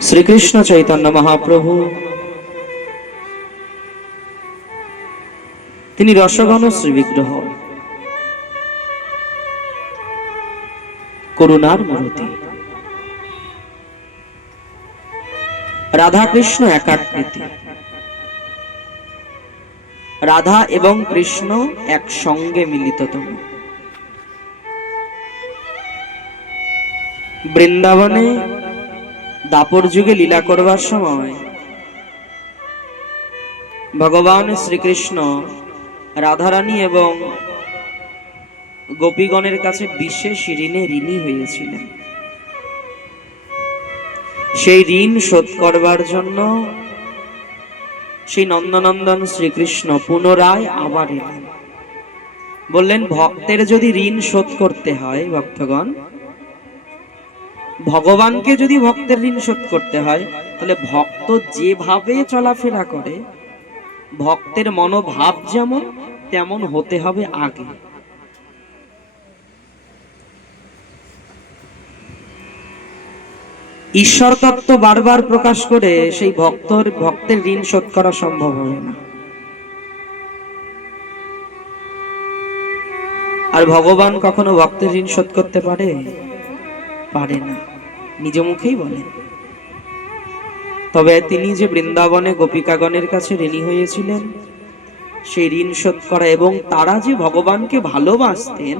শ্রীকৃষ্ণ চৈতন্য মহাপ্রভু। তিনি রসগণ শ্রীবিগ্রহ। করুণার মূর্তি। রাধা কৃষ্ণ একাকৃতি। রাধা এবং কৃষ্ণ একসঙ্গে মিলিততম বৃন্দাবনে দাপর যুগে লীলা করবার সময়। ভগবান শ্রীকৃষ্ণ, রাধারানী এবং গোপীগণের কাছে বিশেষ ঋণে ঋণী হয়েছিলেন। সেই ঋণ শোধ করবার জন্য সেই নন্দনন্দন শ্রীকৃষ্ণ পুনরায় আবার এলেন। বললেন, ভক্তের যদি ঋণ শোধ করতে হয়, ভক্তগণ ভগবানকে যদি ভক্তের ঋণ শোধ করতে হয়, তাহলে ভক্ত যেভাবে চলাফেরা করে, ভক্তের মনোভাব যেমন, তেমন হতে হবে আগে। ঈশ্বর তত্ত্ব বারবার প্রকাশ করে সেই ভক্তর, ভক্তের ঋণ শোধ করা সম্ভব হবে না। আর ভগবান কখনো ভক্তের ঋণ শোধ করতে পারে? পারে না। নিজ মুখেই বলেন তবে তিনি যে বৃন্দাবনে গোপিকাগণের কাছে ঋণী হয়েছিলেন সেই ঋণ শোধ করা এবং তারা যে ভগবানকে ভালোবাসতেন,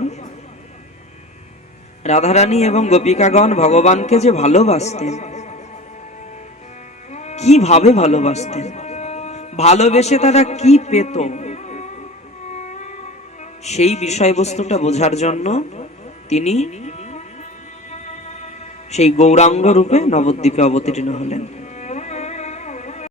রাধারানী এবং গোপিকাগণ ভগবানকে যে ভালোবাসতেন, কীভাবে ভালোবাসতেন? ভালোবেসে তারা কি পেত? সেই বিষয়বস্তুটা বোঝার জন্য তিনি সেই গৌরাঙ্গ রূপে নবদ্বীপে অবতীর্ণ হলেন।